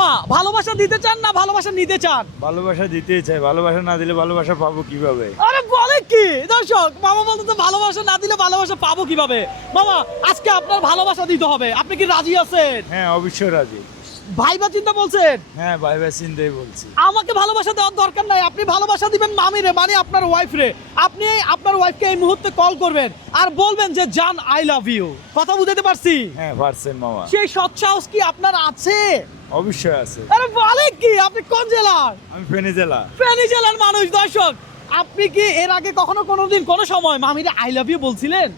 মামা ভালোবাসা দিতে চান না ভালোবাসা নিতে চান? ভালোবাসা দিতেই চাই, ভালোবাসা না দিলে ভালোবাসা পাবো কিভাবে? আরে বলে কি দর্শক, মামা বলতে তো ভালোবাসা না দিলে ভালোবাসা পাবো কিভাবে। মামা আজকে আপনার ভালোবাসা দিতে হবে, আপনি কি রাজি আছেন? হ্যাঁ অবশ্যই রাজি। ভাইবা চিন্তা বলছেন? হ্যাঁ ভাই ভাই চিন্তাই বলছি। আমাকে ভালোবাসা দেওয়ার দরকার নাই, আপনি ভালোবাসা দিবেন মামিরে, মানে আপনার ওয়াইফ রে। আপনি আপনার ওয়াইফকে এই মুহূর্তে কল করবেন আর বলবেন যে জান আই লাভ ইউ। কথা বুঝাতে পারছি? হ্যাঁ পারছেন মামা। সেই সৎ সাহস কি আপনার আছে? অবশ্যই আছে। আরে বলে কি, আপনি কোন জেলার? আমি ফেনী জেলা। ফেনী জেলার মানুষ। দর্শক আপনি কি এর আগে কখনো কোনোদিন কোনো সময় মামিরে আই লাভ ইউ বলছিলেন?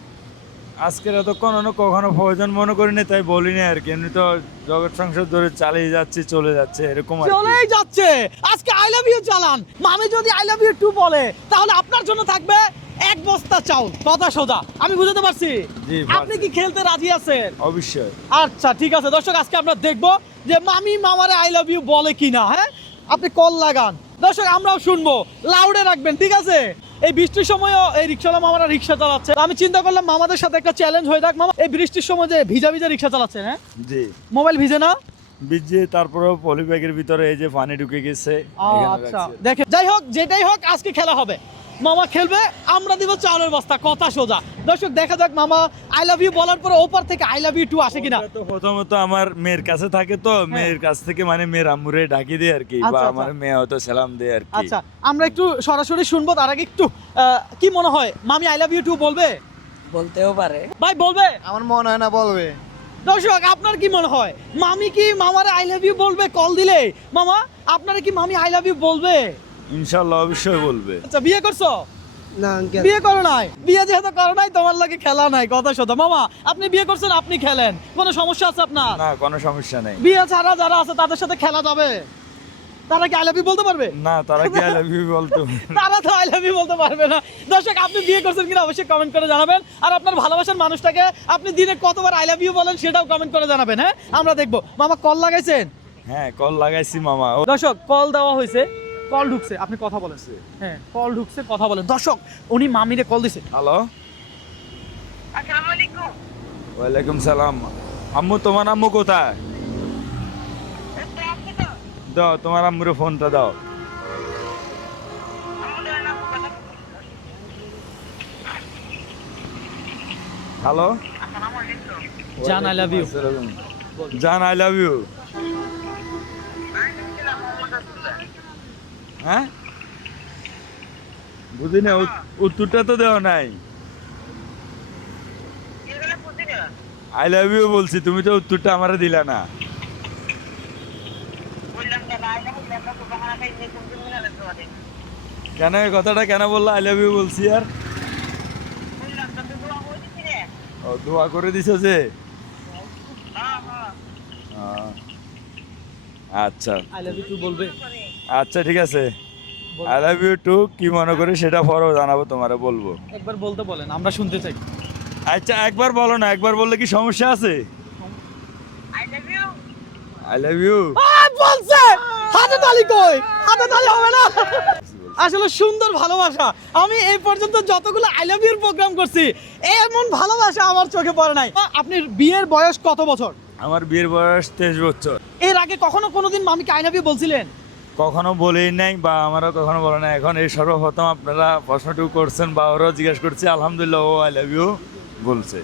আজকের এতক্ষণ কখনো প্রয়োজন মনে করিনি, তাই বলিনি আর কি। এমনি তো জগৎ সংসার ধরে চালিয়ে যাচ্ছি, চলে যাচ্ছে এরকম আর কি। চলেই যাচ্ছে, আজকে আই লাভ ইউ চালান। মামি যদি আই লাভ ইউ টু বলে তাহলে আপনার জন্য থাকবে এক বস্তা চাউল। কথা সোজা, আমি বুঝতে পারছি। জি, আপনি কি খেলতে রাজি আছেন? অবশ্যই। আচ্ছা ঠিক আছে দর্শক, আজকে আমরা দেখবো যে মামি মামারে আই লাভ ইউ বলে কিনা। হ্যাঁ আপনি কল লাগান দর্শক, আমরাও শুনবো, লাউডে রাখবেন, ঠিক আছে? এই বৃষ্টির সময়ও এই রিক্সাওয়ালা মামারা রিক্সা চালাচ্ছে। আমি চিন্তা করলাম মামাদের সাথে একটা চ্যালেঞ্জ হয়ে থাক। মামা এই বৃষ্টির সময় যে ভিজা ভিজা রিক্সা চালাচ্ছে, হ্যাঁ জি মোবাইল ভিজে না? বিজে, তারপরেও পলি ব্যাগের ভিতরে এই যে পানি ঢুকে গেছে। আচ্ছা দেখে, যাই হোক যেটাই হোক আজকে খেলা হবে। মামা খেলবে, আমরা দিব চাউলের বস্তা। কথা সোজা দর্শক, দেখা যাক মামা আই লাভ ইউ বলার পরে ওপার থেকে আই লাভ ইউ টু আসে কিনা। তো প্রথমত আমার মেয়ের কাছে থাকে, তো মেয়ের কাছ থেকে মানে মেয়ের আম্মুরে ডাকি দেয় আর কি, বা আচ্ছা, আমার মেয়ে হয়তো সালাম দেয় আর কি। আচ্ছা আমরা একটু সরাসরি শুনবো, তার আগে একটু কি মনে হয় মামি আই লাভ ইউ টু বলবে? বলতেও পারে। ভাই বলবে? আমার মনে হয় না বলবে। দর্শক আপনার কি মনে হয় মামি কি মামারে আই লাভ ইউ বলবে কল দিলে? মামা আপনারা কি মামি আই লাভ ইউ বলবে? ইনশাআল্লাহ অবশ্যই বলবে। আচ্ছা বিয়ে করছো? না আঙ্কেল। বিয়ে করো নাই? বিয়ে যেহেতু করো নাই তোমার লাগে খেলা নাই। কথা শোনো মামা, আপনি বিয়ে করছেন, আপনি খেলেন, কোনো সমস্যা আছে আপনার? না কোনো সমস্যা নেই। বিয়ে ছাড়া যারা আছে তাদের সাথে খেলা যাবে? তারা কি আই লাভ ইউ বলতে পারবে? না তারা কি আই লাভ ইউ বলতো? তারা তো আই লাভ ইউ বলতে পারবে না। দর্শক আপনি বিয়ে করছেন কিনা অবশ্যই কমেন্ট করে জানাবেন, আর আপনার ভালোবাসার মানুষটাকে আপনি দিনে কতবার আই লাভ ইউ বলেন সেটাও কমেন্ট করে জানাবেন। হ্যাঁ আমরা দেখবো। মামা কল লাগাইছেন? হ্যাঁ কল লাগাইছি মামা। দর্শক কল দেওয়া হয়েছে, কল ঢুকছে, আপনি কথা বলেন। হ্যাঁ কল ঢুকছে, কথা বলেন। দর্শক উনি মামিরে কল দিছে। হ্যালো, আসসালামু আলাইকুম। ওয়ালাইকুম সালাম। আম্মু, তোমার আম্মু কোথায়? এটা আছে তো? দাও তোমার আম্মুরে ফোনটা দাও। আমাদের নাম কথা। হ্যালো, আসসালামু আলাইকুম। জান আই লাভ ইউ। জান আই লাভ ইউ। আমি ছিলাম মোহাম্মদ রাসূলুল্লাহ। হ্যাঁ বুঝি না, উত্তরটা তো দেওয়া নাই। কি বলে বুঝি না? আই লাভ ইউ বলছি, তুমি তো উত্তরটা আমারে দিলা না। বললাম যে না এটা হইলো না, তো বাহানা খাই যে তুমি মিলালে তো আরে। কেন এই কথাটা কেন বললা আই লাভ ইউ বলছি? আর বললাম তো তুই দোয়া করে দিছিস রে। ও দোয়া করে দিছো যে? হ্যাঁ হ্যাঁ। আহ, আচ্ছা আই লাভ ইউ টু বলবে? আচ্ছা ঠিক আছে। আই লাভ ইউ টু কি মনে করি সেটা পরেও জানাবো, তোমারে বলবো। একবার বলতে বলেন, আমরা শুনতে চাই। আচ্ছা একবার বলো না, একবার বললে কি সমস্যা আছে? I love you. I love you. বলছে হাতে তালি কই? হাতে তালি হবে না। আসলে সুন্দর ভালোবাসা। আমি এই পর্যন্ত যতগুলো আই লাভ ইউর প্রোগ্রাম করছি এমন ভালোবাসা আমার চোখে পড়ে নাই। আপনার বিয়ের বয়স কত বছর? আমার বিয়ের বয়স 23 বছর। এর আগে কখনো কোনোদিন মামিকে আই লাভ ইউ বলছিলেন? কখনো বলেই নাই, বা আমারও কখনো বলে নাই। এখন এই সর্বপ্রথম আপনারা প্রশ্নটুকু করছেন, বা ওরাও জিজ্ঞেস করছে, আলহামদুলিল্লাহ ও আই লাভ ইউ বলছে।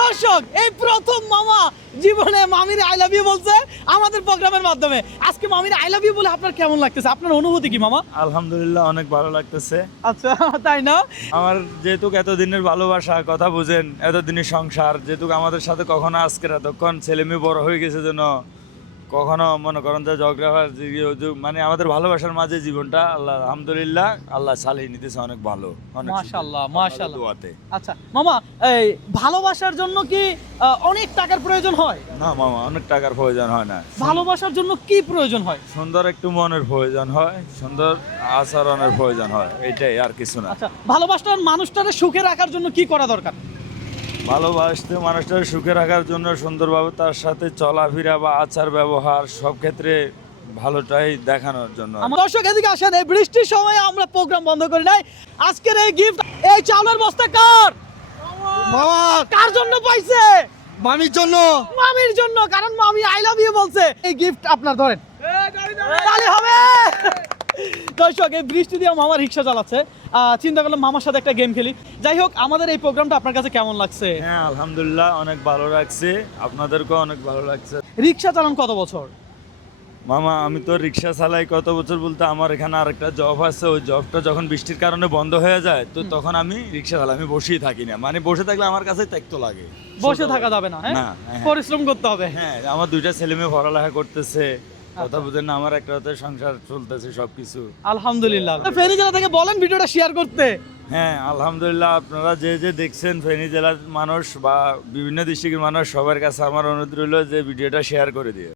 দর্শক এই প্রথম মামা জীবনে মামির আই লাভ ইউ বলছে আমাদের প্রোগ্রামের মাধ্যমে। আজকে মামির আই লাভ ইউ বলে আপনার কেমন লাগতেছে? আপনার অনুভূতি কি মামা? আলহামদুলিল্লাহ অনেক ভালো লাগতেছে। আচ্ছা তাই না? আমার যেহেতু এতদিনের ভালোবাসা, কথা বুঝেন, এতদিনের সংসার, যেহেতু আমাদের সাথে কখনো আজকের এতক্ষণ ছেলে মেয়ে বড় হয়ে গেছে, যেন কখনো মনে করেন যে ঝগড়া মানে আমাদের ভালোবাসার মাঝে জীবনটা আল্লাহ আলহামদুলিল্লাহ আল্লাহ চালিয়ে নিতেছে অনেক ভালো। অনেক মাশাআল্লাহ সুন্দর। মাশাআল্লাহ। দোয়াতে। আচ্ছা মামা, এই ভালোবাসার জন্য কি অনেক টাকার প্রয়োজন হয়? না মামা, অনেক টাকার প্রয়োজন হয় না। ভালোবাসার জন্য কি প্রয়োজন হয়? সুন্দর একটু মনের প্রয়োজন হয়, সুন্দর আচরণের প্রয়োজন হয়, এটাই আর কিছু না। আচ্ছা ভালোবাসার মানুষটারে সুখে রাখার জন্য কি করা দরকার? ভালোবাসতে মানুষটাকে সুখে রাখার জন্য সুন্দরভাবে তার সাথে চলাফেরা বা আচার ব্যবহার সব ক্ষেত্রে ভালোটাই দেখানোর জন্য। আমার দর্শক এদিকে আসেন, এই বৃষ্টির সময় আমরা প্রোগ্রাম বন্ধ করি নাই। আজকের এই গিফট, এই চাউলের বস্তা কার? মামা কার জন্য পাইছে? মামির জন্য মামির জন্য, কারণ মামি আই লাভ ইউ বলছে। এই গিফট আপনার, ধরেন তাহলে হবে। দর্শক, এই বৃষ্টি দিয়ে মামা রিক্সা চালাচ্ছে, চিন্তা করলাম মামার সাথে একটা গেম খেলি। যাই হোক, আমাদের এই প্রোগ্রামটা আপনার কাছে কেমন লাগছে? হ্যাঁ আলহামদুলিল্লাহ অনেক ভালো লাগছে, আপনাদেরকেও অনেক ভালো লাগছে। রিক্সা চালান কত বছর? মামা আমি তো রিক্সা চালাই কত বছর বলতে, আমার এখানে আরেকটা জব আছে, ওই জবটা যখন বৃষ্টির কারণে বন্ধ হয়ে যায় তো তখন আমি রিক্সা চালাই, আমি বসেই থাকি না, মানে বসে থাকলে আমার কাছে ত্যাক্ত লাগে। বসে থাকা যাবে না, হ্যাঁ না, হ্যাঁ। পরিশ্রম করতে হবে। হ্যাঁ আমার দুইটা ছেলে মেয়ে পড়ালেখা করতেছে, কথা বুঝেন না, আমার একটা হাতে সংসার চলতেছে সবকিছু। আলহামদুলিল্লাহ। ফেনী জেলা থেকে বলেন ভিডিওটা শেয়ার করতে। হ্যাঁ আলহামদুলিল্লাহ, আপনারা যে যে দেখছেন ফেনী জেলার মানুষ বা বিভিন্ন ডিস্ট্রিক্টের মানুষ, সবার কাছে আমার অনুরোধ রইল যে ভিডিওটা শেয়ার করে দিয়ে।